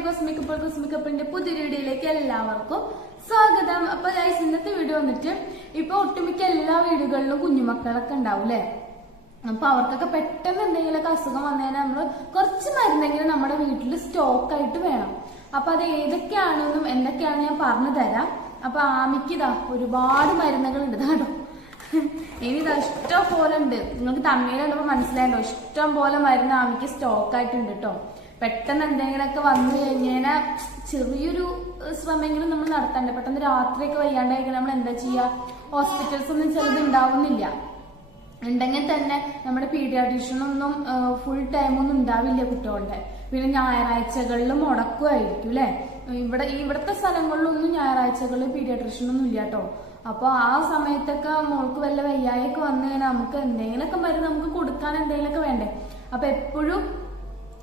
To Cosmic ഇപ്പോൾ Cosmic അപ്പിന്റെ പുതിയ വീഡിയോയിലേക്ക് എല്ലാവർക്കും സ്വാഗതം. അപ്പൊ ഗൈസ് ഇന്നത്തെ വീഡിയോ വന്നിട്ട് ഇപ്പൊ ഒട്ടുമിക്ക എല്ലാ വീടുകളിലും കുഞ്ഞുമക്കളൊക്കെ ഉണ്ടാവും അപ്പൊ അവർക്കൊക്കെ പെട്ടെന്ന് എന്തെങ്കിലുമൊക്കെ അസുഖം വന്നതിന് നമ്മൾ കുറച്ച് മരുന്നെങ്കിലും നമ്മുടെ വീട്ടിൽ സ്റ്റോക്ക് ആയിട്ട് വേണം. അപ്പൊ അത് ഏതൊക്കെയാണെന്നും എന്തൊക്കെയാണെന്ന് ഞാൻ പറഞ്ഞു തരാം. അപ്പൊ ആമിക്ക് ഇതാ ഒരുപാട് മരുന്നുകൾ ഉണ്ട് കേട്ടോ ഇനി ഇതാ ഇഷ്ടം പോലെ ഉണ്ട്. നിങ്ങൾക്ക് തമ്മിലുള്ളപ്പോ മനസ്സിലായല്ലോ ഇഷ്ടം പോലെ മരുന്ന് ആമിക്ക് സ്റ്റോക്ക് ആയിട്ടുണ്ട് കേട്ടോ. പെട്ടെന്ന് എന്തെങ്കിലുമൊക്കെ വന്നു കഴിഞ്ഞാൽ ചെറിയൊരു ശ്രമമെങ്കിലും നമ്മൾ നടത്തണ്ടേ. പെട്ടെന്ന് രാത്രിയൊക്കെ വയ്യാണ്ടായിരിക്കും നമ്മൾ എന്താ ചെയ്യുക ഹോസ്പിറ്റൽസ് ഒന്നും ചിലത് ഉണ്ടാവുന്നില്ല ഉണ്ടെങ്കിൽ തന്നെ നമ്മുടെ പീഡിയാട്രീഷ്യനൊന്നും ഫുൾ ടൈമൊന്നും ഉണ്ടാവില്ല കുട്ടികളുടെ. പിന്നെ ഞായറാഴ്ചകളിൽ മുടക്കുമായിരിക്കും അല്ലെ ഇവിടെ ഇവിടുത്തെ സ്ഥലങ്ങളിലൊന്നും ഞായറാഴ്ചകളിൽ പീഡിയാട്രീഷ്യനൊന്നും ഇല്ല കേട്ടോ അപ്പൊ ആ സമയത്തൊക്കെ മോൾക്ക് വല്ല വയ്യായൊക്കെ വന്നു കഴിഞ്ഞാൽ നമുക്ക് എന്തെങ്കിലുമൊക്കെ മരുന്ന് നമുക്ക് കൊടുക്കാൻ എന്തെങ്കിലുമൊക്കെ വേണ്ടേ? അപ്പൊ എപ്പോഴും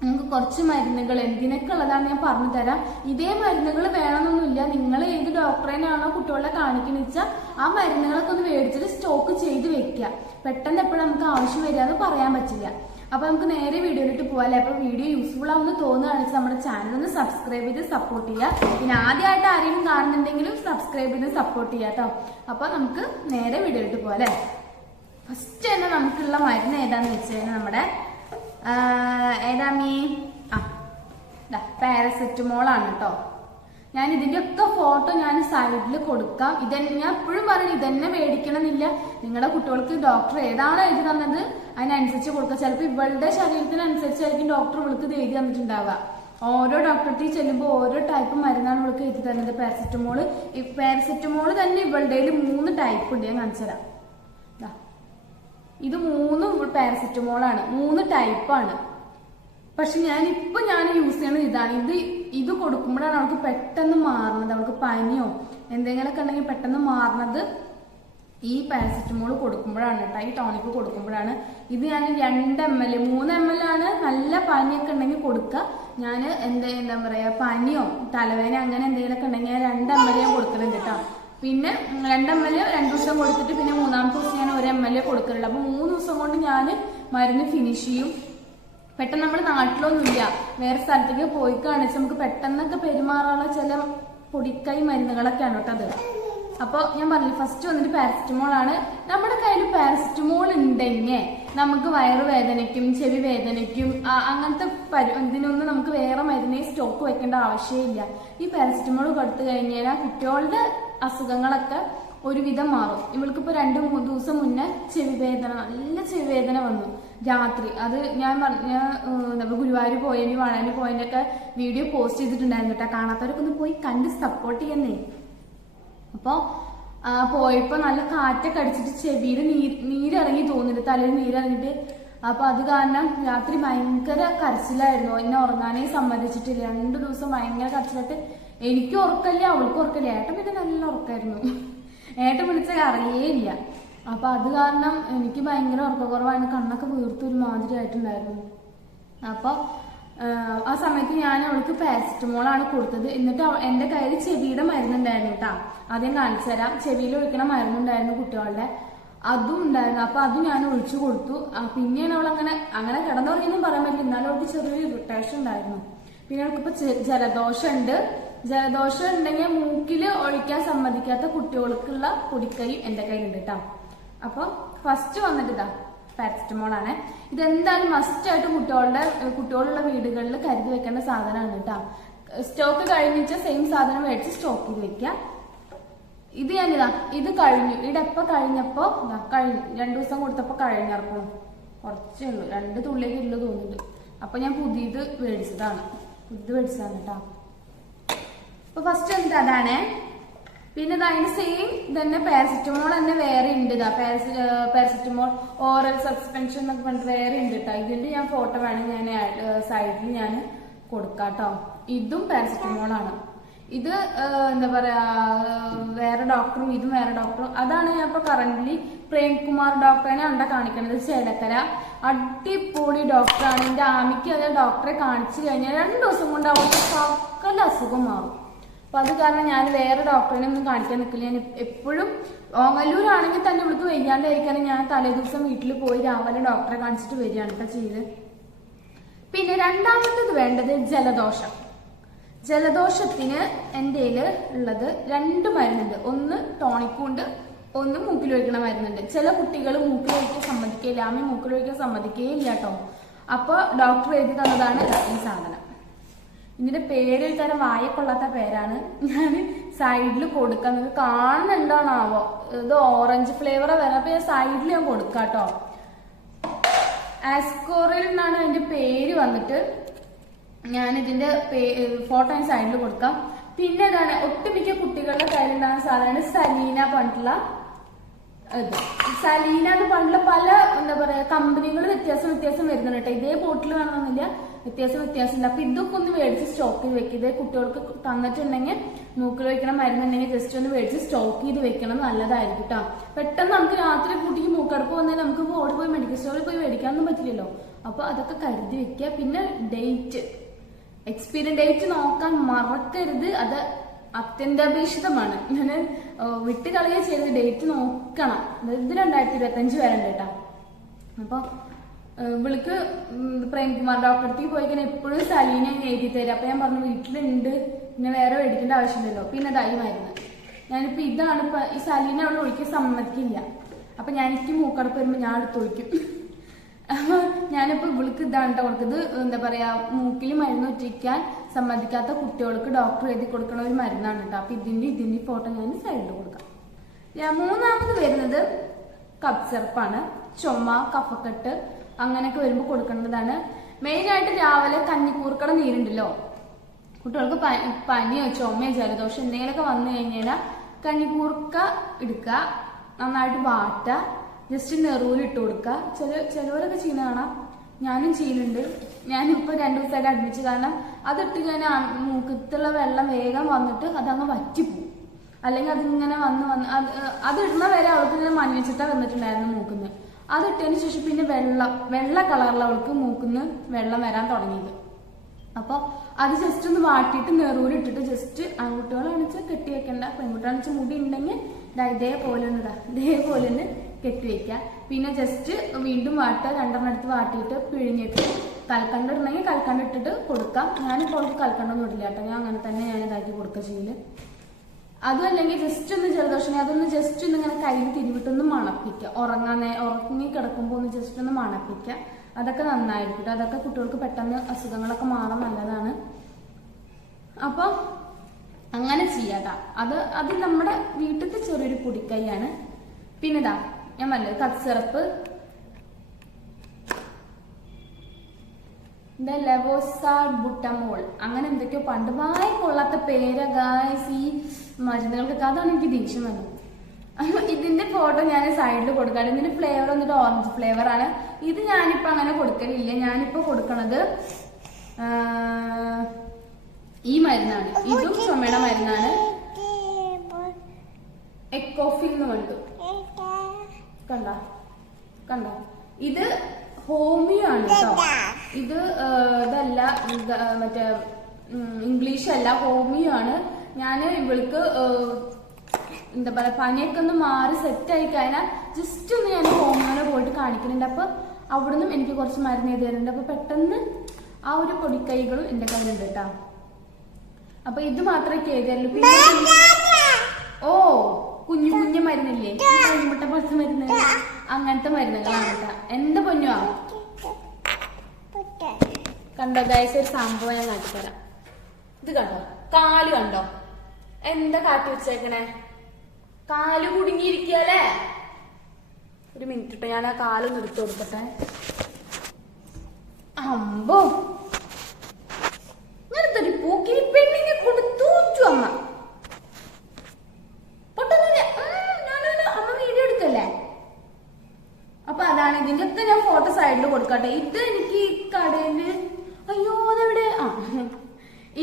നമുക്ക് കുറച്ച് മരുന്നുകൾ എന്തിനൊക്കെ ഉള്ളതാണ് ഞാൻ പറഞ്ഞു തരാം ഇതേ മരുന്നുകൾ വേണമെന്നൊന്നുമില്ല. നിങ്ങൾ ഏത് ഡോക്ടറിനാണോ കുട്ടികളെ കാണിക്കുന്ന വെച്ചാൽ ആ മരുന്നുകളൊക്കെ ഒന്ന് മേടിച്ചിട്ട് സ്റ്റോക്ക് ചെയ്ത് വെക്കുക. പെട്ടെന്ന് എപ്പോഴും നമുക്ക് ആവശ്യം വരിക എന്ന് പറയാൻ പറ്റില്ല. അപ്പൊ നമുക്ക് നേരെ വീഡിയോയിലിട്ട് പോകാല്ലേ അപ്പൊ വീഡിയോ യൂസ്ഫുൾ ആവുന്ന തോന്നുകയാണെങ്കിൽ നമ്മുടെ ചാനൽ ഒന്ന് സബ്സ്ക്രൈബ് ചെയ്ത് സപ്പോർട്ട് ചെയ്യുക. പിന്നെ ആദ്യമായിട്ട് ആരെങ്കിലും കാണുന്നുണ്ടെങ്കിലും സബ്സ്ക്രൈബ് ചെയ്ത് സപ്പോർട്ട് ചെയ്യാം കേട്ടോ അപ്പൊ നമുക്ക് നേരെ വീഡിയോയിലിട്ട് പോകാല്ലേ ഫസ്റ്റ് തന്നെ നമുക്കുള്ള മരുന്ന് ഏതാന്ന് വെച്ച് കഴിഞ്ഞാൽ നമ്മുടെ ആ, ഏതാ മീ ആ പാരസെറ്റമോൾ ആണ് കേട്ടോ ഞാൻ ഇതിന്റെ ഒക്കെ ഫോട്ടോ ഞാൻ സൈഡിൽ കൊടുക്കാം. ഇതന്നെ ഞാൻ എപ്പോഴും പറഞ്ഞു ഇതന്നെ മേടിക്കണമെന്നില്ല. നിങ്ങളുടെ കുട്ടികൾക്ക് ഡോക്ടർ ഏതാണ് എഴുതി തന്നത് അതിനനുസരിച്ച് കൊടുക്കുക ചിലപ്പോൾ ഇവളുടെ ശരീരത്തിനനുസരിച്ചായിരിക്കും ഡോക്ടർ ഇവൾക്ക് എഴുതി തന്നിട്ടുണ്ടാവുക. ഓരോ ഡോക്ടറിൽ ചെല്ലുമ്പോൾ ഓരോ ടൈപ്പ് മരുന്നാണ് ഇവൾക്ക് എഴുതി തരുന്നത് പാരസെറ്റമോൾ ഈ പാരസെറ്റമോൾ തന്നെ ഇവളുടെ മൂന്ന് ടൈപ്പ് ഉണ്ട്. ഞാൻ കാണിച്ചു തരാം. ഇത് മൂന്നും പാരസെറ്റമോൾ ആണ്. മൂന്ന് ടൈപ്പാണ് പക്ഷെ ഞാൻ ഇപ്പൊ ഞാൻ യൂസ് ചെയ്യണത് ഇതാണ്. ഇത് ഇത് കൊടുക്കുമ്പോഴാണ് അവൾക്ക് പെട്ടെന്ന് മാറുന്നത്. അവൾക്ക് പനിയോ എന്തെങ്കിലുമൊക്കെ ഉണ്ടെങ്കിൽ പെട്ടെന്ന് മാറുന്നത് ഈ പാരസെറ്റമോൾ കൊടുക്കുമ്പോഴാണ് കേട്ടോ. ഈ ടോണിക്ക് കൊടുക്കുമ്പോഴാണ്. ഇത് ഞാൻ രണ്ട് എം എൽ മൂന്ന് എം എൽ ആണ്. നല്ല പനിയൊക്കെ ഉണ്ടെങ്കിൽ കൊടുക്കുക. ഞാൻ എന്താ എന്താ പറയാ പനിയോ തലവേന അങ്ങനെ എന്തെങ്കിലുമൊക്കെ ഉണ്ടെങ്കിൽ ഞാൻ രണ്ട് എം എൽ ഞാൻ കൊടുക്കലുണ്ട് കേട്ടോ. പിന്നെ രണ്ട് എം എൽ രണ്ട് ദിവസം കൊടുത്തിട്ട് പിന്നെ മൂന്നാമത്തെ ദിവസം ഒരു എം എൽ എ കൊടുക്കുന്നുണ്ട് അപ്പൊ മൂന്ന് ദിവസം കൊണ്ട് ഞാൻ മരുന്ന് ഫിനിഷ് ചെയ്യും. പെട്ടെന്ന് നമ്മൾ നാട്ടിലൊന്നുമില്ല. വേറെ സ്ഥലത്തേക്ക് പോയി കാണിച്ച് നമുക്ക് പെട്ടെന്നൊക്കെ പെരുമാറാനുള്ള ചില പൊടിക്കൈ മരുന്നുകളൊക്കെയാണ് കേട്ടോ അത്. അപ്പോൾ ഞാൻ പറഞ്ഞു ഫസ്റ്റ് വന്നിട്ട് പാരസെറ്റമോൾ ആണ്. നമ്മുടെ കയ്യിൽ പാരസിറ്റമോൾ ഉണ്ടെങ്കിൽ നമുക്ക് വയറുവേദനയ്ക്കും ചെവി വേദനയ്ക്കും അങ്ങനത്തെ ഇതിനൊന്നും നമുക്ക് വേറെ മരുന്നേ സ്റ്റോക്ക് വെക്കേണ്ട ആവശ്യമില്ല. ഈ പാരസിറ്റമോൾ കൊടുത്തു കഴിഞ്ഞാൽ കുട്ടികളുടെ അസുഖങ്ങളൊക്കെ ഒരുവിധം മാറും. ഇവൾക്കിപ്പോ രണ്ടു മൂന്ന് ദിവസം മുന്നേ ചെവി വേദന നല്ല ചെവി വേദന വന്നു. രാത്രി. അത് ഞാൻ പറഞ്ഞ ഗുരുവായൂർ പോയതിന് വാഴാനി പോയതിനൊക്കെ വീഡിയോ പോസ്റ്റ് ചെയ്തിട്ടുണ്ടായിരുന്നു കേട്ടോ. കാണാത്തവരൊക്കെ ഒന്ന് പോയി കണ്ട് സപ്പോർട്ട് ചെയ്യുന്നേ. അപ്പൊ പോയപ്പോൾ പോയപ്പോ നല്ല കാറ്റൊക്കെ അടിച്ചിട്ട് ചെവിയിൽ നീര് നീരിറങ്ങി തോന്നിട്ട് തലയിൽ നീരിറങ്ങിയിട്ട്. അപ്പൊ അത് കാരണം രാത്രി ഭയങ്കര കരച്ചിലായിരുന്നു. എന്നെ ഉറങ്ങാനേ സമ്മതിച്ചിട്ടില്ല. രണ്ടു ദിവസം ഭയങ്കര കരച്ചിലായിട്ട് എനിക്ക് ഉറക്കല്ല അവൾക്ക് ഉറക്കല്ല ഏട്ടൻ പിന്നെ നല്ല ഉറക്കായിരുന്നു. ഏട്ടൻ വിളിച്ച ഇല്ല. അപ്പൊ അത് കാരണം എനിക്ക് ഭയങ്കര ഉറക്കക്കുറവായിരുന്നു കണ്ണൊക്കെ വീർത്തൊരു മാതിരി ആയിട്ടുണ്ടായിരുന്നു. അപ്പൊ ആഹ്, ആ സമയത്ത് ഞാൻ അവൾക്ക് പാരസിറ്റമോളാണ് കൊടുത്തത്. എന്നിട്ട് എന്റെ കയ്യിൽ ചെവിയുടെ മരുന്നുണ്ടായിരുന്നു കേട്ടാ ആദ്യം കാണിച്ചു തരാം. ചെവിയിൽ ഒഴിക്കണ മരുന്നുണ്ടായിരുന്നു കുട്ടികളുടെ. അതും ഉണ്ടായിരുന്നു. അപ്പൊ അത് ഞാൻ ഒഴിച്ചു കൊടുത്തു. പിന്നെയാണ് അവൾ അങ്ങനെ അങ്ങനെ കിടന്നുറങ്ങിയെന്നും പറയാൻ പറ്റില്ല. എന്നാലും അവൾക്ക് ചെറിയൊരു ഇറിറ്റേഷൻ ഉണ്ടായിരുന്നു. പിന്നെ അവൾക്കിപ്പോ ജലദോഷം ഉണ്ട് ജലദോഷം ഉണ്ടെങ്കിൽ മൂക്കിൽ ഒഴിക്കാൻ സമ്മതിക്കാത്ത കുട്ടികൾക്കുള്ള പൊടിക്കൈ എന്റെ കയ്യിലുണ്ട് കേട്ടോ അപ്പൊ ഫസ്റ്റ് വന്നിട്ട് ഇതാ പാരസെറ്റമോൾ ആണ്. ഇതെന്തായാലും മസ്റ്റ് ആയിട്ട് കുട്ടികളുടെ കുട്ടികളുള്ള വീടുകളിൽ കരുതി വെക്കേണ്ട സാധനമാണ് കേട്ടോ സ്റ്റോക്ക് കഴിഞ്ഞിട്ട് സെയിം സാധനം മേടിച്ച് സ്റ്റോക്ക് ചെയ്ത് വെക്കുക ഇത് ഞാനിതാ ഇത് കഴിഞ്ഞു. ഇവിടെ എപ്പോ കഴിഞ്ഞപ്പോ കഴിഞ്ഞു. രണ്ടു ദിവസം കൊടുത്തപ്പോ കഴിഞ്ഞിറക്കും കുറച്ചേ ഉള്ളൂ. രണ്ട് തുള്ളിയൊക്കെ ഉള്ളു തോന്നുന്നുണ്ട്. അപ്പൊ ഞാൻ പുതിയത് മേടിച്ചതാണ്. പുതിയത് മേടിച്ചതാണ് കേട്ടോ അപ്പൊ ഫസ്റ്റ് എന്ത്? അതാണ്. പിന്നെ അതിന് സെയിം തന്നെ പാരസെറ്റമോൾ തന്നെ വേറെ ഉണ്ട് ഇതാ പാരസെറ്റമോൾ ഓറൽ സസ്പെൻഷൻ എന്നൊക്കെ പറഞ്ഞിട്ട് വേറെ ഉണ്ട് കേട്ടോ ഇതിന്റെ ഞാൻ ഫോട്ടോ വേണം ഞാൻ സൈഡിൽ ഞാൻ കൊടുക്കാട്ടോ ഇതും പാരസെറ്റമോൾ ആണ്. ഇത് എന്താ പറയാ വേറെ ഡോക്ടറും ഇതും വേറെ ഡോക്ടറും അതാണ് ഞാൻ ഇപ്പൊ കറന്റ്ലി പ്രേംകുമാർ ഡോക്ടറിനെ അവിടെ കാണിക്കുന്നത് ചേലക്കര. അടിപൊളി ഡോക്ടറാണ് എന്റെ ആമിക്ക് അത് ഡോക്ടറെ കാണിച്ചു കഴിഞ്ഞാൽ രണ്ടു ദിവസം കൊണ്ട് അവൾക്ക് സകല അസുഖം മാറും. അപ്പൊ അത് കാരണം ഞാൻ വേറെ ഡോക്ടറിനെ ഒന്നും കാണിക്കാൻ നിൽക്കില്ല ഞാൻ എപ്പോഴും ഓങ്ങല്ലൂരാണെങ്കിൽ തന്നെ ഇവിടുത്തെ വയ്യാണ്ടായിരിക്കാനും ഞാൻ തലേ ദിവസം വീട്ടിൽ പോയി രാവിലെ ഡോക്ടറെ കാണിച്ചിട്ട് വരികയാണ് കേട്ടോ ചെയ്ത് പിന്നെ രണ്ടാമത്തത് വേണ്ടത് ജലദോഷം. ജലദോഷത്തിന് എന്റെ ഉള്ളത് രണ്ട് മരുന്നുണ്ട്. ഒന്ന് ടോണിക്കുണ്ട് ഒന്ന് മൂക്കിൽ ഒഴിക്കണ മരുന്നുണ്ട്. ചില കുട്ടികൾ മൂക്കിൽ ഒഴിക്കാൻ സമ്മതിക്കില്ല ആമി മൂക്കിൽ ഒഴിക്കാൻ സമ്മതിക്കുകയില്ല കേട്ടോ അപ്പൊ ഡോക്ടർ എഴുതി തന്നതാണ് ഈ സാധനം. ഇതിന്റെ പേര് തന്നെ തരം വായക്കൊള്ളാത്ത പേരാണ് ഞാൻ സൈഡിൽ കൊടുക്കാം നിങ്ങൾക്ക് കാണുന്നുണ്ടോണാവോ ഇത് ഓറഞ്ച് ഫ്ലേവർ വരാം അപ്പൊ ഞാൻ സൈഡിൽ ഞാൻ കൊടുക്കാട്ടോ. ആസ്കോറിൽ നിന്നാണ് അതിന്റെ പേര് വന്നിട്ട്. ഞാൻ ഇതിന്റെ ഫോട്ടോ ഞാൻ സൈഡിൽ കൊടുക്കാം. പിന്നെ ഇതാണ് ഒട്ടുമിക്ക കുട്ടികളുടെ കയ്യിലുണ്ടാകുന്ന സാധനമാണ് സലീന പണ്ടുള്ള സലീന എന്ന് പണ്ടുള്ള പല എന്താ പറയാ കമ്പനികൾ വ്യത്യാസം വ്യത്യാസം വരുന്നുണ്ട് കേട്ടോ. ഇതേ ബോട്ടിൽ വേണമെന്നില്ല വ്യത്യാസം വ്യത്യാസമുണ്ട് അപ്പൊ ഇതൊക്കെ ഒന്ന് മേടിച്ച് സ്റ്റോക്ക് ചെയ്ത് ഇതേ കുട്ടികൾക്ക് തന്നിട്ടുണ്ടെങ്കിൽ മൂക്കിൽ വെക്കണം മരുന്നുണ്ടെങ്കിൽ ജസ്റ്റ് ഒന്ന് മേടിച്ച് സ്റ്റോക്ക് ചെയ്ത് വെക്കണം. നല്ലതായിരിക്കും കേട്ടോ പെട്ടെന്ന് നമുക്ക് രാത്രി കുട്ടിക്ക് മൂക്കടപ്പ് വന്നാൽ നമുക്ക് ഓടി പോയി മെഡിക്കൽ സ്റ്റോറിൽ പോയി മേടിക്കാനൊന്നും പറ്റില്ലല്ലോ. അപ്പൊ അതൊക്കെ കരുതി വെക്കുക. പിന്നെ ഡേറ്റ് എക്സ്പീരിയൻ ഡേറ്റ് നോക്കാൻ മറക്കരുത്. അത് അത്യന്താപേക്ഷിതമാണ്. ഞാൻ വിട്ട് കളയുക ചെയ്ത് ഡേറ്റ് നോക്കണം. ഇത് രണ്ടായിരത്തി ഇരുപത്തി അഞ്ച് വരെ ഉണ്ട് കേട്ടോ അപ്പൊ വിളിക്ക് പ്രേംകുമാർ ഡോക്ടർ പോയി കഴിഞ്ഞാൽ എപ്പോഴും സലീന എഴുതി തരും. അപ്പൊ ഞാൻ പറഞ്ഞു വീട്ടിലുണ്ട്. പിന്നെ വേറെ മേടിക്കേണ്ട ആവശ്യമില്ലല്ലോ. പിന്നെ ഇതായി ഞാനിപ്പോ ഇതാണ് ഇപ്പൊ ഈ സലീന അവിടെ ഒഴിക്കാൻ സമ്മതിക്കില്ല. അപ്പൊ ഞാൻ എനിക്ക് മൂക്കടപ്പ് വരുമ്പോ ഞാൻ അടുത്ത് ഒഴിക്കും. അപ്പൊ ഞാനിപ്പോ ഇവൾക്ക് ഇതാണ് ട്ടോ കൊടുത്തത്. എന്താ പറയാ മൂക്കിൽ മരുന്ന് ഒറ്റിക്കാൻ സമ്മതിക്കാത്ത കുട്ടികൾക്ക് ഡോക്ടർ എഴുതി കൊടുക്കുന്ന ഒരു മരുന്നാണ് കേട്ടോ അപ്പൊ ഇതിന്റെ ഇതിന്റെ ഫോട്ടോ ഞാൻ സൈഡിൽ കൊടുക്കാം. മൂന്നാമത് വരുന്നത് സിറപ്പാണ് ചുമ കഫക്കെട്ട് അങ്ങനെയൊക്കെ വരുമ്പോൾ കൊടുക്കേണ്ടതാണ് മെയിൻ ആയിട്ട് രാവിലെ കഞ്ഞിക്കൂർക്കട നീരുണ്ടല്ലോ. കുട്ടികൾക്ക് പനിയോ ചുമയോ ജലദോഷം എന്തെങ്കിലുമൊക്കെ വന്നു കഴിഞ്ഞാൽ കഞ്ഞിക്കൂർക്ക എടുക്കുക നന്നായിട്ട് വാട്ടുക ജസ്റ്റ് നെറൂലിട്ട് കൊടുക്കുക ചില ചിലവരൊക്കെ ചെയ്യുന്ന കാണാം. ഞാനും ചെയ്യുന്നുണ്ട്. ഞാനിപ്പോൾ രണ്ടു ദിവസമായിട്ട് അഡ്മിറ്റ് കാരണം അതിട്ട് കഴിഞ്ഞാൽ മൂക്കത്തുള്ള വെള്ളം വേഗം വന്നിട്ട് അതങ്ങ് വറ്റിപ്പോവും. അല്ലെങ്കിൽ അതിങ്ങനെ വന്ന് വന്ന് അത് ഇടുന്ന വരെ അവൾക്ക് ഇങ്ങനെ മഞ്ഞച്ചിട്ട വന്നിട്ടുണ്ടായിരുന്നു മൂക്കുന്ന്. അത് ഇട്ടതിന് ശേഷം പിന്നെ വെള്ള വെള്ള കളറിൽ അവൾക്ക് മൂക്കുന്ന് വെള്ളം വരാൻ തുടങ്ങിയത്. അപ്പൊ അത് ജസ്റ്റ് ഒന്ന് വാട്ടിയിട്ട് നെറൂര് ഇട്ടിട്ട് ജസ്റ്റ് ആൺകുട്ടികളാണെന്ന് കെട്ടി വെക്കണ്ട പെൺകുട്ടികളാണെന്ന് മുടി ഉണ്ടെങ്കിൽ ഇതേപോലെ ഇതേപോലെ ഒന്ന് കെട്ടി വെക്കുക പിന്നെ ജസ്റ്റ് വീണ്ടും വാട്ടുക രണ്ടെണ്ണം എടുത്ത് വാട്ടിയിട്ട് പിഴിഞ്ഞിട്ട് കൽക്കണ്ട ഇടണമെങ്കിൽ കൽക്കണ്ട ഇട്ടിട്ട് കൊടുക്കാം. ഞാനിപ്പോൾ അവൾക്ക് കൽക്കണ്ടൊന്നും ഇടില്ല കേട്ടോ. ഞാൻ അങ്ങനെ തന്നെ ഞാൻ ഇതാക്കി കൊടുക്കുക ചെയ്യൽ. അതും അല്ലെങ്കിൽ ജസ്റ്റ് ഒന്ന് ജലദോഷം അതൊന്ന് ജസ്റ്റ് ഒന്ന് ഇങ്ങനെ കയ്യിൽ തിരിവിട്ടൊന്ന് മണപ്പിക്കുക. ഉറങ്ങാൻ ഉറങ്ങി കിടക്കുമ്പോൾ ഒന്ന് ജസ്റ്റ് ഒന്ന് മണപ്പിക്കുക. അതൊക്കെ നന്നായിരിക്കും അതൊക്കെ കുട്ടികൾക്ക് പെട്ടെന്ന് അസുഖങ്ങളൊക്കെ മാറാൻ നല്ലതാണ്. അപ്പൊ അങ്ങനെ ചെയ്യാട്ടാ അത് അത് നമ്മുടെ വീട്ടിലത്തെ ചെറിയൊരു പൊടിക്കൈയാണ്. പിന്നെ ഇതാ ഞാൻ പറഞ്ഞത് കത്സിറപ്പ്. ദ ലെവോസാഡ് ബുട്ടമോൾ. അങ്ങനെ എന്തൊക്കെയോ പണ്ട് വായി കൊള്ളാത്ത പേര ഗായ്സ് ഈ മരുന്നുകൾക്കൊക്കെ അതാണ് എനിക്ക് ദേഷ്യം വന്നത്. അപ്പൊ ഇതിന്റെ ഫോട്ടോ ഞാൻ സൈഡിൽ കൊടുക്കാറ് ഇതിന്റെ ഫ്ലേവർ വന്നിട്ട് ഓറഞ്ച് ഫ്ലേവർ ആണ്. ഇത് ഞാനിപ്പോ അങ്ങനെ കൊടുക്കലില്ല. ഞാനിപ്പോ കൊടുക്കണത് ഈ മരുന്നാണ്. ഇതും ചുമയുടെ മരുന്നാണ്. എക്കോഫിൽ എന്ന് കണ്ടു കണ്ട. കണ്ട. ഇത് ഹോമിയോ ആണ് കേട്ടോ ഇത് ഇതല്ല ഇത്, മറ്റേ ഇംഗ്ലീഷ് അല്ല ഹോമിയോ ആണ് ഞാൻ ഇവൾക്ക് എന്താ പറയാ പനിയൊക്കെ ഒന്ന് മാറി സെറ്റ് ആയി കഴിഞ്ഞാൽ ജസ്റ്റ് ഒന്ന് ഞാൻ ഹോമിയോനെ പോയിട്ട് കാണിക്കുന്നുണ്ട് അപ്പൊ അവിടുന്ന് എനിക്ക് കുറച്ച് മരുന്ന് ചെയ്ത് തരുന്നുണ്ട്. അപ്പൊ പെട്ടെന്ന് ആ ഒരു പൊടിക്കൈകളും എന്റെ കയ്യിലുണ്ട് കേട്ടോ അപ്പൊ ഇത് മാത്രമേ ചെയ്തുള്ളൂ പിന്നെ ഓ കുഞ്ഞു കുഞ്ഞു മരുന്നില്ലേ? കുഞ്ഞുമുട്ട പോലത്തെ മരുന്ന്. അങ്ങനത്തെ മരുന്നുകളാണ് എന്ത് പൊന്നുവാ? കണ്ടോ? ഗൈസ് ഒരു സംഭവം ഞാൻ കാട്ടിത്തരാം. ഇത് കണ്ടോ? കാൽ കണ്ടോ? എന്താ കാട്ടി വെച്ചേക്കണേ? കാൽ കുടുങ്ങിയിരിക്കല്ലേ ഒരു മിനിറ്റ് ഞാൻ ആ കാൽ നിർത്തി കൊടുക്കട്ടെ. അമ്പോ ഞാനെന്തൊരു പൂക്കിരി പെണ്ണിനെ കൊണ്ട് തൂച്ചു അമ്മ പൊട്ടൊന്നുമില്ല ഉം, no, no, no. അമ്മ വീഡിയോ എടുക്കല്ലേ അപ്പൊ അതാണ് ഇതിന്റെ ഒക്കെ ഞാൻ ഫോട്ടോ സൈഡിൽ കൊടുക്കട്ടെ ഇത് എനിക്ക് ഈ കടയിൽ അയ്യോ അതെവിടെ ആ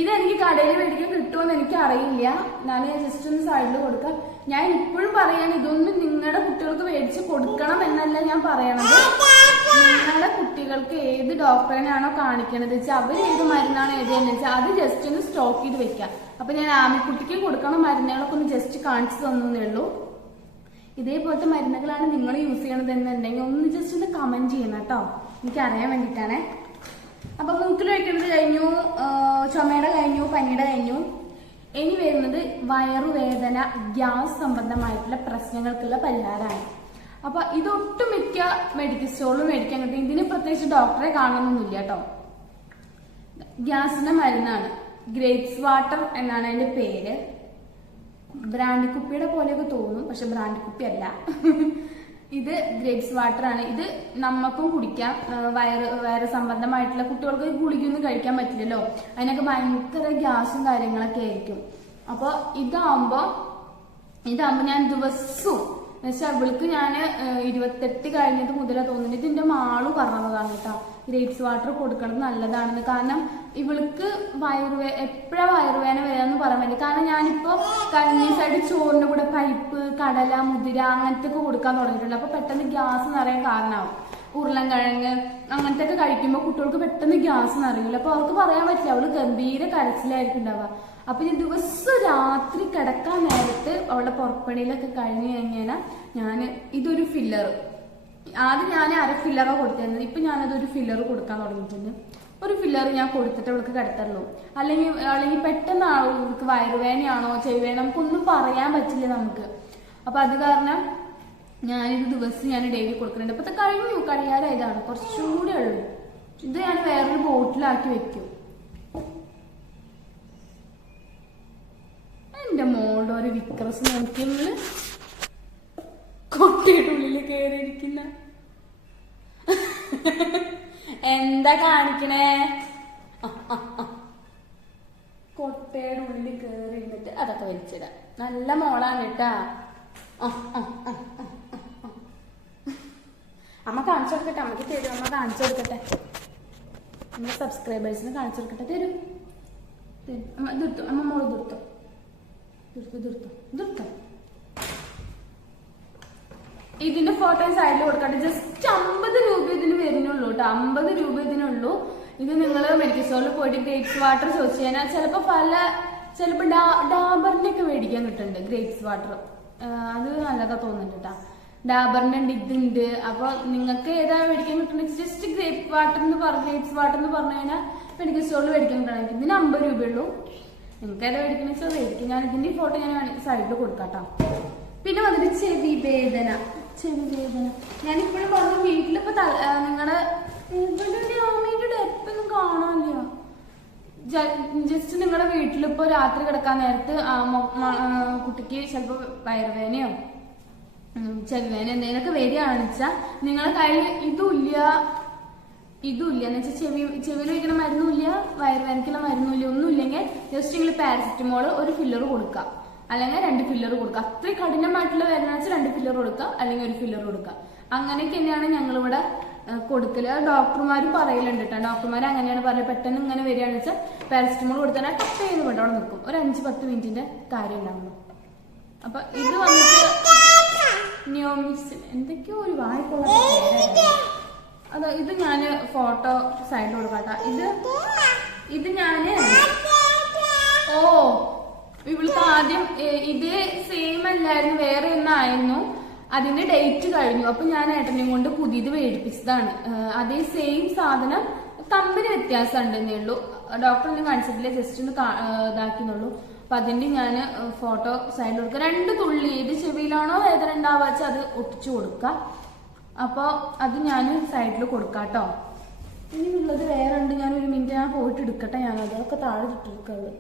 ഇത് എനിക്ക് കടയിൽ മേടിക്കാൻ കിട്ടുമെന്ന് എനിക്ക് അറിയില്ല ഞാൻ ജസ്റ്റ് ഒന്ന് സൈഡിൽ കൊടുക്കാം ഞാൻ ഇപ്പോഴും പറയാണ് ഇതൊന്നും നിങ്ങളുടെ കുട്ടികൾക്ക് മേടിച്ച് കൊടുക്കണം എന്നല്ല ഞാൻ പറയണത് നിങ്ങളുടെ കുട്ടികൾക്ക് ഏത് ഡോക്ടറിനാണോ കാണിക്കണത് വെച്ചാൽ അവർ ഏത് മരുന്നാണ് എഴുതിയെന്ന് വെച്ചാൽ അത് ജസ്റ്റ് ഒന്ന് സ്റ്റോക്ക് ചെയ്ത് വെക്കാം. അപ്പൊ ഞാൻ ആമിക്കുട്ടിക്ക് കൊടുക്കണ മരുന്നുകളൊക്കെ ഒന്ന് ജസ്റ്റ് കാണിച്ചു തന്നേ ഉള്ളൂ. ഇതേപോലത്തെ മരുന്നുകളാണ് നിങ്ങൾ യൂസ് ചെയ്യണത് എന്നുണ്ടെങ്കിൽ ഒന്ന് ജസ്റ്റ് ഒന്ന് കമന്റ് ചെയ്യണം കേട്ടോ. എനിക്ക് അറിയാൻ വേണ്ടിട്ടാണേ. അപ്പൊ മൂക്കിൽ വയ്ക്കുന്നത് കഴിഞ്ഞു ചുമയുടെ കഴിഞ്ഞു പനിയുടെ കഴിഞ്ഞു. ഇനി വരുന്നത് വയറുവേദന ഗ്യാസ് സംബന്ധമായിട്ടുള്ള പ്രശ്നങ്ങൾക്കുള്ള പരിഹാരമാണ്. അപ്പൊ ഇതൊട്ടുമിക്ക മെഡിക്കൽ സ്റ്റോറിലും മേടിക്കാൻ കിട്ടും. ഇതിന് പ്രത്യേകിച്ച് ഡോക്ടറെ കാണണമെന്നില്ല കേട്ടോ. ഗ്യാസിന്റെ മരുന്നാണ്. ഗ്രേറ്റ്സ് വാട്ടർ എന്നാണ് അതിന്റെ പേര്. ബ്രാൻഡ് കുപ്പിയുടെ പോലെയൊക്കെ തോന്നും പക്ഷെ ബ്രാൻഡ് കുപ്പി അല്ല. ഇത് ഗ്രേപ്സ് വാട്ടർ ആണ്. ഇത് നമ്മൾക്കും കുടിക്കാം. വയറ് വയറ് സംബന്ധമായിട്ടുള്ള കുട്ടികൾക്ക് ഗുളികയൊന്നും കഴിക്കാൻ പറ്റില്ലല്ലോ. അതിനൊക്കെ ഭയങ്കര ഗ്യാസും കാര്യങ്ങളൊക്കെ ആയിരിക്കും. അപ്പൊ ഇതാവുമ്പോ ഇതാവുമ്പോ ഞാൻ ദിവസവും എന്നുവെച്ചാൽ അവൾക്ക് ഞാൻ ഇരുപത്തെട്ട് കഴിഞ്ഞത് മുതലേ തോന്നുന്നു ഇതിന്റെ മാളു പറഞ്ഞതാണ് കേട്ടോ. ഗ്രേപ്സ് വാട്ടർ കൊടുക്കണത് നല്ലതാണെന്ന്. കാരണം ഇവൾക്ക് വയറുവേ എപ്പോഴാ വയറുവേദന വരാന്ന് പറയാൻ പറ്റില്ല കാരണം ഞാനിപ്പോ കണ്ണീസായിട്ട് സൈഡ് ചോറിന്റെ കൂടെ പൈപ്പ് കടല മുതിര അങ്ങനത്തെ ഒക്കെ കൊടുക്കാൻ തുടങ്ങിയിട്ടുണ്ട്. അപ്പോൾ പെട്ടെന്ന് ഗ്യാസ് നിറയാൻ കാരണമാവും ഉരുളൻകിഴങ്ങ് അങ്ങനത്തെ ഒക്കെ കഴിക്കുമ്പോൾ കുട്ടികൾക്ക് പെട്ടെന്ന് ഗ്യാസ് നിറയില്ല അപ്പോൾ അവർക്ക് പറയാൻ പറ്റില്ല. അവൾ ഗംഭീര കരച്ചിലായിരിക്കും ഉണ്ടാവുക അപ്പൊ ഞാൻ ദിവസം രാത്രി കിടക്കാൻ നേരത്ത് അവളുടെ പുറപ്പണിയിലൊക്കെ കഴിഞ്ഞു കഴിഞ്ഞാൽ ഞാൻ ഇതൊരു ഫില്ലർ ആദ്യം ഞാൻ അര ഫില്ലറാണ് കൊടുത്തിരുന്നത്. ഇപ്പൊ ഞാനത് ഒരു ഫില്ലർ കൊടുക്കാൻ തുടങ്ങിയിട്ടുണ്ട്. ഒരു ഫില്ലർ ഞാൻ കൊടുത്തിട്ട് അവൾക്ക് കിടത്തുള്ളൂ അല്ലെങ്കിൽ അല്ലെങ്കിൽ പെട്ടെന്ന് അവൾക്ക് വയറുവേദനയാണോ ചെവിവേന നമുക്കൊന്നും പറയാൻ പറ്റില്ല നമുക്ക്. അപ്പൊ അത് കാരണം ഞാനിത് ദിവസം ഞാൻ ഡെയിലി കൊടുക്കുന്നുണ്ട്. ഇപ്പത്തെ കഴിഞ്ഞു ഇതാണ് കുറച്ചുകൂടി ഉള്ളൂ. ഇത് ഞാൻ വേറൊരു ബോട്ടിലാക്കി വെക്കും. എന്റെ മോളുടെ ഒരു വിക്രസ് നോക്കിയെന്ന് കൊട്ടയുടെ ഉള്ളിൽ കയറിയിരിക്കുന്ന എന്താ കാണിക്കണേ. കൊട്ടയുടെ ഉള്ളിൽ കയറി ഇരുന്നിട്ട് അതൊക്കെ വലിച്ചിടാം. നല്ല മോളാണ് കേട്ടാ. അമ്മ കാണിച്ചു കൊടുക്കട്ടെ അമ്മയ്ക്ക് തരും. അമ്മ കാണിച്ചു കൊടുക്കട്ടെ. നമ്മുടെ സബ്സ്ക്രൈബേഴ്സിന് കാണിച്ചു കൊടുക്കട്ടെ. തരും. അമ്മ ദുർത്തു അമ്മ മോൾ ഇതിർത്തോ ദുർത്തു ഇതിർത്തോ ഇതിർത്തോ ഇതിന്റെ ഫോട്ടോ സൈഡിൽ കൊടുക്കട്ടെ. ജസ്റ്റ് അമ്പത് രൂപ ഇതിന് വരുന്നുള്ളൂ കേട്ടോ അമ്പത് രൂപ ഇതിനുള്ളൂ. ഇത് നിങ്ങൾ മെഡിക്കൽ സ്റ്റോറിൽ പോയിട്ട് ഗ്രേപ്സ് വാട്ടർ ചോദിച്ചു കഴിഞ്ഞാൽ ചിലപ്പോൾ പല ചിലപ്പോൾ ഡാ ഡാബറിനൊക്കെ മേടിക്കാൻ കിട്ടുന്നുണ്ട് ഗ്രേപ്സ് വാട്ടർ അത് നല്ലതാ തോന്നുന്നുണ്ട് ഡാബറിന്റെ ഉണ്ട് ഇതുണ്ട്. അപ്പൊ നിങ്ങൾക്ക് ഏതാ മേടിക്കാൻ കിട്ടുന്നത് ജസ്റ്റ് ഗ്രേപ്പ് വാട്ടർ എന്ന് പറഞ്ഞ ഗ്രേപ്സ് വാട്ടർ എന്ന് പറഞ്ഞു കഴിഞ്ഞാൽ മെഡിക്കൽ സ്റ്റോറിൽ മേടിക്കാൻ കിട്ടണം. ഇതിന് അമ്പത് രൂപയുള്ളൂ നിങ്ങൾക്ക് ഏതാ മേടിക്കുന്ന വെച്ചാൽ മേടിക്കും. ഞാൻ ഇതിന്റെ ഫോട്ടോ ഞാൻ സൈഡിൽ കൊടുക്കാം പിന്നെ വന്നിട്ട് ചെവി വേദന. ഞാനിപ്പോഴും പറഞ്ഞു വീട്ടിലിപ്പോ നിങ്ങളുടെ അമ്മയുടെ എപ്പൊന്നും കാണാനില്ല. ജസ്റ്റ് നിങ്ങളുടെ വീട്ടിലിപ്പോ രാത്രി കിടക്കാൻ നേരത്ത് കുട്ടിക്ക് ചിലപ്പോ വയറുവേദനയോ ചെവേന ചെവിവേദന എന്തെങ്കിലുമൊക്കെ വരികയാണെന്ന് വെച്ചാൽ നിങ്ങളെ കയ്യിൽ ഇതുമില്ല. ഇതുമില്ല. എന്ന് വെച്ചാൽ ചെവി ചെവിയിൽ വയ്ക്കുന്ന മരുന്നുമില്ല വയറുവേദനയ്ക്കുള്ള മരുന്നുമില്ല ഒന്നുമില്ലെങ്കിൽ ജസ്റ്റ് നിങ്ങൾ പാരസെറ്റമോൾ ഒരു ഫില്ലർ കൊടുക്കുക. അല്ലെങ്കിൽ രണ്ട് ഫില്ലർ കൊടുക്കുക. അത്രയും കഠിനമായിട്ടുള്ള വേദന വെച്ചാൽ രണ്ട് ഫില്ലർ കൊടുക്കുക അല്ലെങ്കിൽ ഒരു ഫില്ലർ കൊടുക്കുക. അങ്ങനെയൊക്കെ തന്നെയാണ് ഞങ്ങളിവിടെ കൊടുക്കൽ. ഡോക്ടർമാരും പറയലുണ്ട് കേട്ടോ. ഡോക്ടർമാർ അങ്ങനെയാണ് പറയുക പെട്ടെന്ന് ഇങ്ങനെ വരികയാണെന്ന് വെച്ചാൽ പാരസിറ്റമോൾ കൊടുത്താൽ ടപ്പ് ചെയ്ത് വേണ്ട അവിടെ നിൽക്കും. ഒരു അഞ്ച് പത്ത് മിനിറ്റിന്റെ കാര്യം ഉണ്ടാവുള്ളൂ. അപ്പൊ ഇത് വന്നിട്ട് ന്യൂമിക്സ് എന്തൊക്കെയോ ഒരു വായ്പുള്ള അതാ ഇത് ഞാൻ ഫോട്ടോ സൈഡിൽ കൊടുക്കാട്ടാ ഇത് ഇത് ഞാൻ ഓ ഇവൾക്ക് ആദ്യം ഇതേ സെയിം അല്ലായിരുന്നു വേറെ ഒന്നായിരുന്നു അതിന്റെ ഡേറ്റ് കഴിഞ്ഞു. അപ്പൊ ഞാൻ ഏട്ടനെയും കൊണ്ട് പുതിയത് മേടിപ്പിച്ചതാണ് അതേ സെയിം സാധനം കമ്പനി വ്യത്യാസം ഉണ്ടെന്നേ ഉള്ളൂ. ഡോക്ടറൊന്നും കാണിച്ചിട്ടില്ല ജസ്റ്റ് ഒന്ന് ഇതാക്കിന്നുള്ളൂ അപ്പൊ അതിന്റെ ഞാൻ ഫോട്ടോ സൈഡിൽ കൊടുക്കുക രണ്ട് തുള്ളി ഏത് ചെവിയിലാണോ വേദന ഉണ്ടാവുക വെച്ചാൽ അത് ഒട്ടിച്ചു കൊടുക്കുക. അപ്പൊ അത് ഞാൻ സൈഡിൽ കൊടുക്കാട്ടോ ഇനി ഉള്ളത് വേറെ ഉണ്ട്. ഞാൻ ഒരു മിനിറ്റ് ഞാൻ പോയിട്ട് എടുക്കട്ടെ. ഞാൻ അതൊക്കെ താഴെ ഇട്ടിരിക്കുള്ളൂ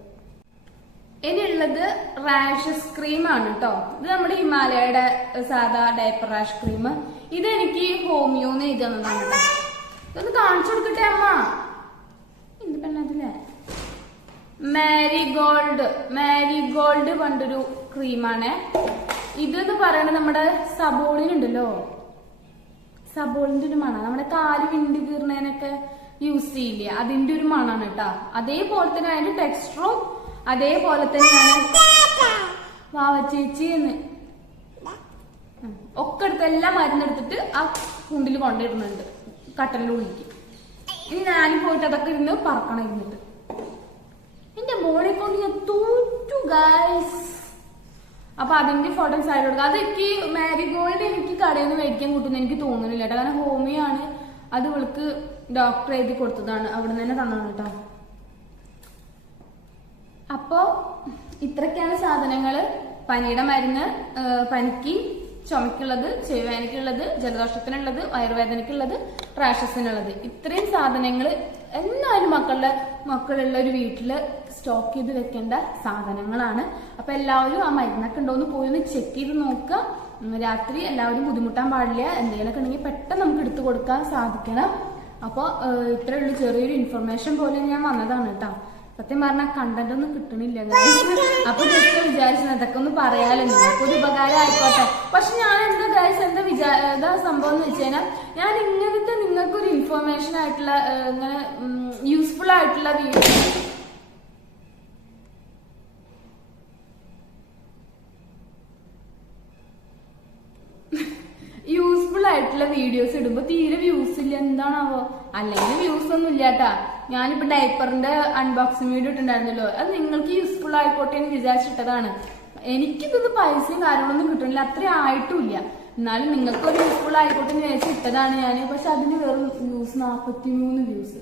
ഇനിയുള്ളത് റാഷസ് ക്രീം ആണ് കേട്ടോ ഇത് നമ്മുടെ ഹിമാലയയുടെ സാധാ ഡയപ്പർ റാഷ് ക്രീം ഇത് എനിക്ക് ഹോമിയോന്ന് എഴുതി തന്നതാണ് കേട്ടോ ഇതൊന്ന് കാണിച്ചു കൊടുക്കട്ടെ അമ്മ? എന്ത് പെണ്ണതില്ലേ? മാരി ഗോൾഡ് പണ്ടൊരു ക്രീമാണ് ഇതെന്ന് പറയണത് നമ്മുടെ സബോളിനുണ്ടല്ലോ. സബോളിന്റെ ഒരു മണ. നമ്മുടെ കാൽ വിണ്ടി കീറുന്നതിനൊക്കെ യൂസ് ചെയ്യില്ലേ? അതിന്റെ ഒരു മണാണ് കേട്ടോ അതേപോലെ തന്നെ അതിന്റെ ടെക്സ്റ്ററും അതേപോലെ തന്നെയാണ് വാവ ചേച്ചി എന്ന് ഒക്കെ എടുത്ത് മരുന്നെടുത്തിട്ട് ആ കുണ്ടിൽ കൊണ്ടിരുന്നുണ്ട് കട്ടലിൽ ഉള്ളിക്ക്. ഇനി ഞാൻ പോയിട്ട് അതൊക്കെ ഇരുന്ന് പറക്കണം ഇരുന്നിട്ട്. എന്റെ മോളെ കൊണ്ട് ഞാൻ തൂറ്റു ഗൈസ് അപ്പൊ അതിന്റെ ഫോട്ടോ സൈഡ് കൊടുക്കുക എനിക്ക് മാരിഗോൾഡ് എനിക്ക് കടയിൽ നിന്ന് മേടിക്കാൻ കിട്ടുന്ന എനിക്ക് തോന്നുന്നില്ല കാരണം ഹോമിയാണ് അത് ഇവൾക്ക് ഡോക്ടർ എഴുതി കൊടുത്തതാണ്. അവിടെ നിന്ന് തന്നെ തന്നാണ് കേട്ടോ. അപ്പോ ഇത്രക്കാണ് സാധനങ്ങൾ. പനിയുടെ മരുന്ന് പനിക്ക് ചുമക്കുള്ളത് ചെവിവേനക്കുള്ളത് ജലദോഷത്തിനുള്ളത് വയറുവേദനയ്ക്കുള്ളത് റാഷസിനുള്ളത്. ഇത്രയും സാധനങ്ങൾ എന്നാലും മക്കളുടെ മക്കളുള്ള ഒരു വീട്ടിൽ സ്റ്റോക്ക് ചെയ്ത് വെക്കേണ്ട സാധനങ്ങളാണ്. അപ്പൊ എല്ലാവരും ആ മരുന്നൊക്കെ ഉണ്ടോന്ന് പോയി ഒന്ന് ചെക്ക് ചെയ്ത് നോക്കുക. രാത്രി എല്ലാവരും ബുദ്ധിമുട്ടാൻ പാടില്ല. എന്തെങ്കിലുമൊക്കെ ഉണ്ടെങ്കിൽ പെട്ടെന്ന് നമുക്ക് എടുത്തു കൊടുക്കാൻ സാധിക്കണം. അപ്പോൾ ഇത്രയുള്ള ചെറിയൊരു ഇൻഫർമേഷൻ പോലെ ഞാൻ വന്നതാണ് കേട്ടോ. സത്യം പറഞ്ഞാൽ കണ്ടന്റ് ഒന്നും കിട്ടണില്ല. അപ്പൊ ജസ്റ്റ് വിചാരിച്ചു അതൊക്കെ ഒന്ന് പറയാലോ. നിങ്ങൾക്കൊരു ഉപകാരം ആയിക്കോട്ടെ പക്ഷെ ഞാൻ എന്താ ഗൈസ് എന്താ വിചാ എന്താ സംഭവം എന്ന് വെച്ച് കഴിഞ്ഞാൽ ഞാൻ ഇങ്ങനത്തെ നിങ്ങൾക്ക് ഒരു ഇൻഫോർമേഷൻ ആയിട്ടുള്ള ഇങ്ങനെ യൂസ്ഫുൾ ആയിട്ടുള്ള വീഡിയോ യൂസ്ഫുൾ ആയിട്ടുള്ള വീഡിയോസ് ഇടുമ്പോ തീരെ വ്യൂസ് ഇല്ല. എന്താണാവോ? അല്ലെങ്കിൽ യൂസ് ഒന്നും ഇല്ലാട്ടാ ഞാനിപ്പോ ഡൈപ്പറിന്റെ അൺബോക്സിംഗ് വീഡിയോ ഇട്ടുണ്ടായിരുന്നല്ലോ അത് നിങ്ങൾക്ക് യൂസ്ഫുൾ ആയിക്കോട്ടെ എന്ന് വിചാരിച്ചിട്ടതാണ്. എനിക്കിതൊന്നും പൈസയും കാര്യങ്ങളൊന്നും കിട്ടണില്ല അത്രയും ആയിട്ടുമില്ല. എന്നാലും നിങ്ങൾക്കൊരു യൂസ്ഫുൾ ആയിക്കോട്ടെ എന്ന് വിചാരിച്ച് ഇട്ടതാണ് ഞാൻ പക്ഷെ അതിന് വെറും വ്യൂസ് നാപ്പത്തി മൂന്ന് വ്യൂസ്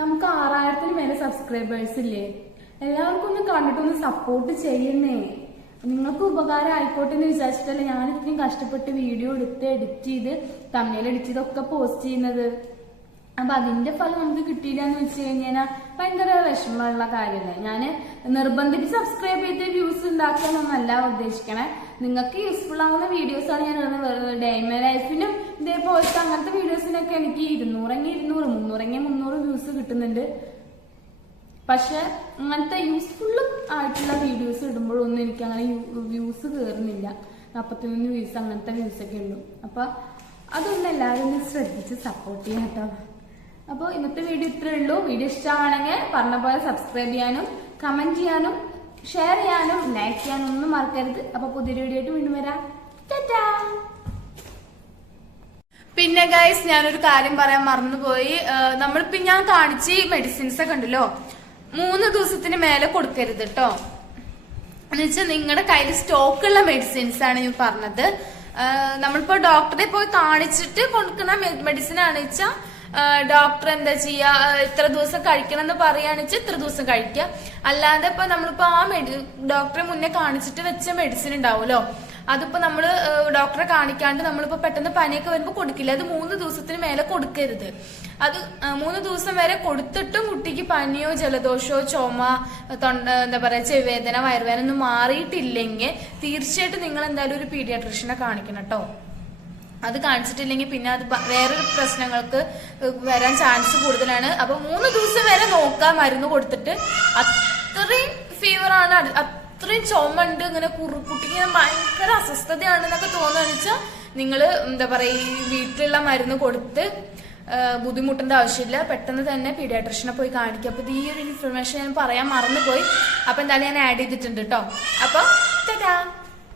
നമുക്ക് ആറായിരത്തിന് മേലെ സബ്സ്ക്രൈബേഴ്സ് ഇല്ലേ? എല്ലാവർക്കും ഒന്ന് കണ്ടിട്ടൊന്ന് സപ്പോർട്ട് ചെയ്യുന്നേ നിങ്ങൾക്ക് ഉപകാരം ആയിക്കോട്ടെ എന്ന് വിചാരിച്ചിട്ടല്ലേ ഞാൻ ഇത്രയും കഷ്ടപ്പെട്ട് വീഡിയോ എടുത്ത് എഡിറ്റ് ചെയ്ത് തമ്മിൽ എഡിറ്റ് ചെയ്തൊക്കെ പോസ്റ്റ് ചെയ്യുന്നത്? അപ്പൊ അതിന്റെ ഫലം നമുക്ക് കിട്ടിയില്ല എന്ന് വെച്ച് കഴിഞ്ഞാൽ ഭയങ്കര വിഷമമുള്ള കാര്യമല്ലേ ഞാൻ നിർബന്ധിച്ച് സബ്സ്ക്രൈബ് ചെയ്ത് വ്യൂസ് ഉണ്ടാക്കാനൊന്നല്ല ഉദ്ദേശിക്കണേ. നിങ്ങൾക്ക് യൂസ്ഫുൾ ആവുന്ന വീഡിയോസ് ആണ് ഞാൻ ഇടുന്നത്. ഡൈമ ലൈഫിനും ഇതേപോലത്തെ അങ്ങനത്തെ വീഡിയോസിനൊക്കെ എനിക്ക് ഇരുന്നൂറെങ്കിൽ ഇരുന്നൂറ് മുന്നൂറെങ്കിൽ മുന്നൂറ് വ്യൂസ് കിട്ടുന്നുണ്ട്. പക്ഷെ അങ്ങനത്തെ യൂസ്ഫുൾ ആയിട്ടുള്ള വീഡിയോസ് ഇടുമ്പോഴൊന്നും എനിക്ക് അങ്ങനെ വ്യൂസ് കയറുന്നില്ല നാൽപ്പത്തിമൂന്ന് വ്യൂസ് അങ്ങനത്തെ വ്യൂസ് ഒക്കെ ഉള്ളൂ അപ്പൊ അതൊന്നും എല്ലാവരും ശ്രദ്ധിച്ച് സപ്പോർട്ട് ചെയ്യാം കേട്ടോ. അപ്പോൾ ഇന്നത്തെ വീഡിയോ ഇത്രേ ഉള്ളൂ. വീഡിയോ ഇഷ്ടമാണെങ്കിൽ പറഞ്ഞ പോലെ സബ്സ്ക്രൈബ് ചെയ്യാനും കമന്റ് ചെയ്യാനും ഷെയർ ചെയ്യാനും ലൈക്ക് ചെയ്യാനും ഒന്നും മറക്കരുത്. അപ്പൊ പുതിയൊരു വീഡിയോ ആയിട്ട് വീണ്ടും വരാം. ടാറ്റാ പിന്നെ ഗൈസ് ഞാനൊരു കാര്യം പറയാൻ മറന്നുപോയി. നമ്മളിപ്പോ ഞാൻ കാണിച്ച് മെഡിസിൻസ് ഒക്കെ ഉണ്ടല്ലോ. മൂന്ന് ദിവസത്തിന് മേലെ കൊടുക്കരുത് കേട്ടോ എന്നുവെച്ചാൽ നിങ്ങളുടെ കയ്യിൽ സ്റ്റോക്ക് ഉള്ള മെഡിസിൻസ് ആണ് ഞാൻ പറഞ്ഞത്. നമ്മളിപ്പോ ഡോക്ടറെ പോയി കാണിച്ചിട്ട് കൊടുക്കുന്ന മെഡിസിൻ ആണ് വെച്ചാൽ ഡോക്ടർ എന്താ ചെയ്യാ ഇത്ര ദിവസം കഴിക്കണം എന്ന് പറയുകയാണെന്ന് വെച്ചാൽ ഇത്ര ദിവസം കഴിക്കുക അല്ലാതെ ഇപ്പൊ നമ്മളിപ്പോ ആ മെഡി ഡോക്ടറെ മുന്നേ കാണിച്ചിട്ട് വെച്ച മെഡിസിൻ ഉണ്ടാവുമല്ലോ അതിപ്പോ നമ്മൾ ഏഹ് ഡോക്ടറെ കാണിക്കാണ്ട് നമ്മളിപ്പോ പെട്ടെന്ന് പനിയൊക്കെ വരുമ്പോ കൊടുക്കില്ല. അത് മൂന്ന് ദിവസത്തിന് മേലെ കൊടുക്കരുത്. അത് മൂന്ന് ദിവസം വരെ കൊടുത്തിട്ടും കുട്ടിക്ക് പനിയോ ജലദോഷമോ ചുമ തൊണ്ട എന്താ പറയാ ചെവേദന വയറുവേദന ഒന്നും മാറിയിട്ടില്ലെങ്കിൽ തീർച്ചയായിട്ടും നിങ്ങൾ എന്തായാലും ഒരു പീഡിയാട്രിഷനെ കാണിക്കണം കേട്ടോ. അത് കാണിച്ചിട്ടില്ലെങ്കിൽ പിന്നെ അത് വേറൊരു പ്രശ്നങ്ങൾക്ക് വരാൻ ചാൻസ് കൂടുതലാണ്. അപ്പൊ മൂന്ന് ദിവസം വരെ നോക്കാം മരുന്ന് കൊടുത്തിട്ട് അത്രയും അത് അത്രയും ചുമ ഉണ്ട് ഇങ്ങനെ കുട്ടിക്ക് ഭയങ്കര അസ്വസ്ഥതയാണെന്നൊക്കെ തോന്നുകയെന്ന് വെച്ചാൽ നിങ്ങൾ എന്താ പറയാ ഈ വീട്ടിലുള്ള മരുന്ന് കൊടുത്ത് ബുദ്ധിമുട്ടേണ്ട ആവശ്യമില്ല. പെട്ടെന്ന് തന്നെ പീഡിയാട്രിഷനെ പോയി കാണിക്കുക അപ്പോൾ ഈ ഒരു ഇൻഫർമേഷൻ ഞാൻ പറയാൻ മറന്നുപോയി. അപ്പോൾ എന്തായാലും ഞാൻ ആഡ് ചെയ്തിട്ടുണ്ട് കേട്ടോ അപ്പോൾ ടാറ്റാ